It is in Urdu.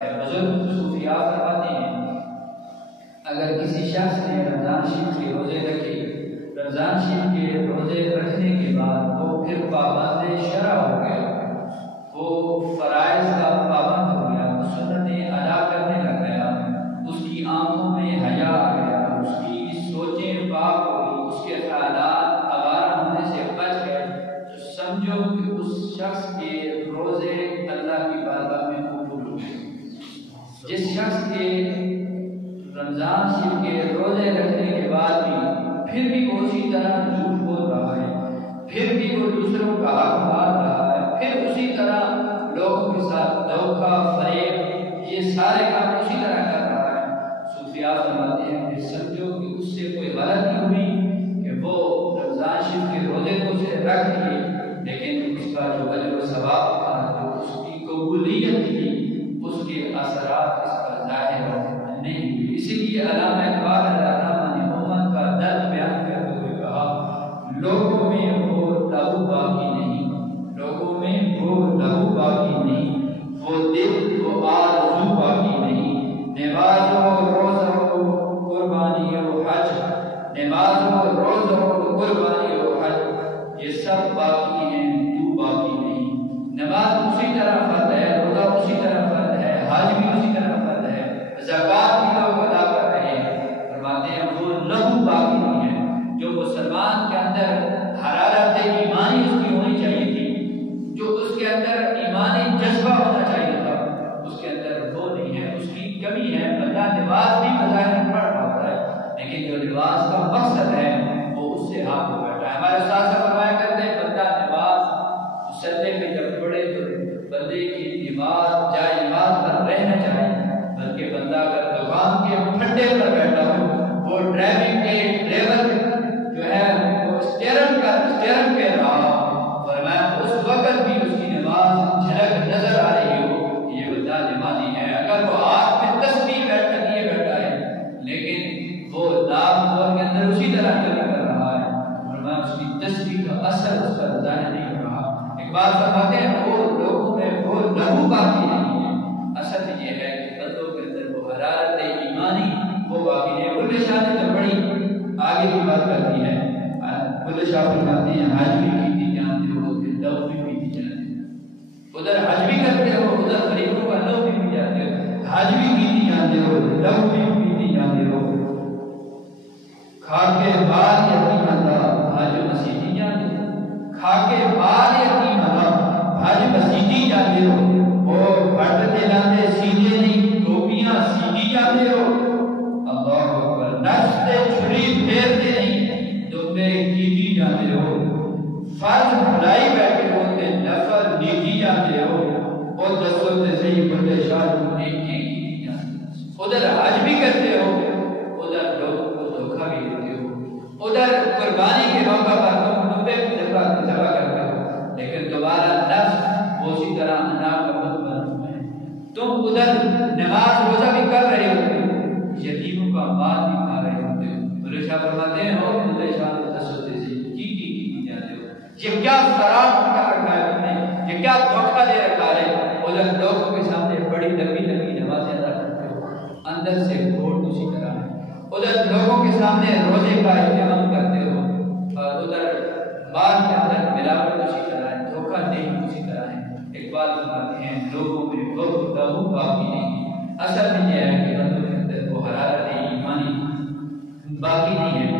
بزرگ صوفیاء فرماتے ہیں اگر کسی شخص نے رمضان شریف کے روزے رکھے، رمضان شریف کے روزے رکھنے کے بعد وہ پھر پابند شرع ہو گیا، وہ فرائض کا پابند ہو گیا، سنتیں ادا کرنے لگ گیا، اس کی آنکھوں میں حیا آ گیا، اس کی سوچیں پاک ہو گئی، اس کے خیالات آوارہ ہونے سے بچ گئے، تو سمجھو کہ اس شخص کے روزے اللہ کی بارگاہ میں قبول ہو گئے۔ جس شخص کے رمضان شریف کے روزے رکھنے کے بعد بھی پھر بھی وہ اسی طرح جھوٹ بول رہا ہے، پھر بھی وہ دوسروں کا حق مار رہا ہے، پھر اسی طرح لوگوں کے ساتھ دھوکہ فریب یہ سارے کام اسی طرح کر رہا ہے، صوفیاء فرماتے ہیں کہ سمجھو کہ اس سے کوئی غلطی ہوئی کہ وہ رمضان شریف کے روزے کو سے رکھ لیے، لیکن اس کا جو اجر و ثواب تھا، جو اس کی قبولیت تھی، اس کے اثرات اس پر ظاہر نہیں ہوئے۔ اسی لیے علامہ اقبال علامہ نے امت کا درد بیان کرتے ہوئے کہا، لوگوں میں وہ لہو باقی نہیں، لوگوں میں وہ لہو باقی نہیں، وہ دل وہ آرزو باقی نہیں، نماز و روزہ و قربانی و حج، نماز و روزہ و قربانی و حج، یہ سب باقی ہیں، تو باقی نہیں۔ نماز اسی طرح فرض ہے، روزہ اسی طرح فرض ہے، حج بھی اسی طرح فرض ہے، زکوٰۃ بھی لوگ ادا کر رہے ہیں، فرماتے ہیں وہ لہو باقی نہیں ہے۔ جو مسلمان کے اندر حرارت ایمانی اس کی ہونی چاہیے تھی، جو اس کے اندر ایمانی جذبہ ہونا چاہیے تھا، اس کے اندر وہ نہیں ہے، اس کی کمی ہے۔ بندہ نماز بھی بظاہر پڑھ رہا ہوتا ہے، لیکن جو نماز کا مقصد ہے وہ اس سے ہاتھ ہو بیٹھا ہے۔ ہمارے استاد سے فرمایا کرتے ہیں بندہ نماز سجدے میں جب پڑھے تو بندے کی نماز جائے نماز پر رہنا چاہیے، بلکہ بندہ اگر دکان کے پھڈے پر بیٹھا ہو، وہ ڈرائیونگ کے ڈرائیور جو ہے وہ اسٹیئرنگ پہ رہا ہو، فرمایا اس وقت بھی اس کی نماز جھلک نظر آ رہی ہو، یہ بندہ نمازی ہے۔ اگر وہ ہاتھ میں تسبیح لیے بیٹھا ہے، لیکن وہ نام بول کے اندر اسی طرح کر رہا ہے، فرمایا اس کی تسبیح کا اثر اس پر ظاہر نہیں ہو رہا۔ اقبال فرماتے ہیں وہ لوگوں میں وہ لہو باقی نہیں ہے، اصل یہ ہے کہ بندوں کے اندر وہ حرارت ایمانی وہ باقی نہیں ہے۔ بلے شاہ نے تو بڑی آگے کی بات کرتی ہے، بلے شاہ فرماتے ہیں حج بھی کیتی جانتے ہو، لہو بھی پیتی جانتے ہو، ادھر حج بھی کرتے ہو، ادھر غریبوں کا لہو بھی پی جاتے ہو، حج بھی کیتی جانتے ہو، لہو بھی پیتی جانتے ہو، کھا کے بعد یتیم اللہ حج مسیحی جانتے ہو، کھا کے بعد یتیم اللہ حج مسیحی جانتے ہو، اور بٹ دلانے سیدھے نہیں ٹوپیاں سیدھی جانتے ہو، اللہ اکبر، نفس تے چھری پھیرتے نہیں دمبے کیتی جانتے ہو، فرض بھلائی بیٹھے ہو تے نفل نیکی جانتے ہو، اور دسو تے صحیح بندے شاہ نیکی کیتی جانتے ہو، ادھر حج بھی کرتے ہو، ادھر لوگوں کو دھوکہ بھی دیتے ہو، ادھر قربانی کے موقع پر تم دمبے ذبح کرتے ہو، لیکن تمہارا نفس وہ اسی طرح انا کا مطمئن ہے، تم ادھر نماز روزہ بھی کر رہے ہوتے ہو، یتیموں کا مال بھی کھا رہے ہوتے ہو۔ بلے شاہ فرماتے ہیں اور بلے شاہ تصدیق سے کی جاتے ہو، یہ کیا فراغ کر رکھا ہے تم نے، یہ کیا دھوکہ دے رکھا ہے، ادھر لوگوں کے سامنے بڑی لمبی نمازیں ادا کرتے ہو، اندر سے گھوٹ اسی طرح ہے، ادھر لوگوں کے سامنے روزے کا اہتمام کرتے ہو، اور ادھر مال کے اندر ملاوٹ اسی طرح ہے، دھوکہ دہی اسی طرح ہے۔ اقبال فرماتے ہیں لوگوں میں وہ لہو باقی نہیں، اصل میں یہ ہے کہ بندوں کے اندر وہ حرارت ایمانی باقی نہیں ہے۔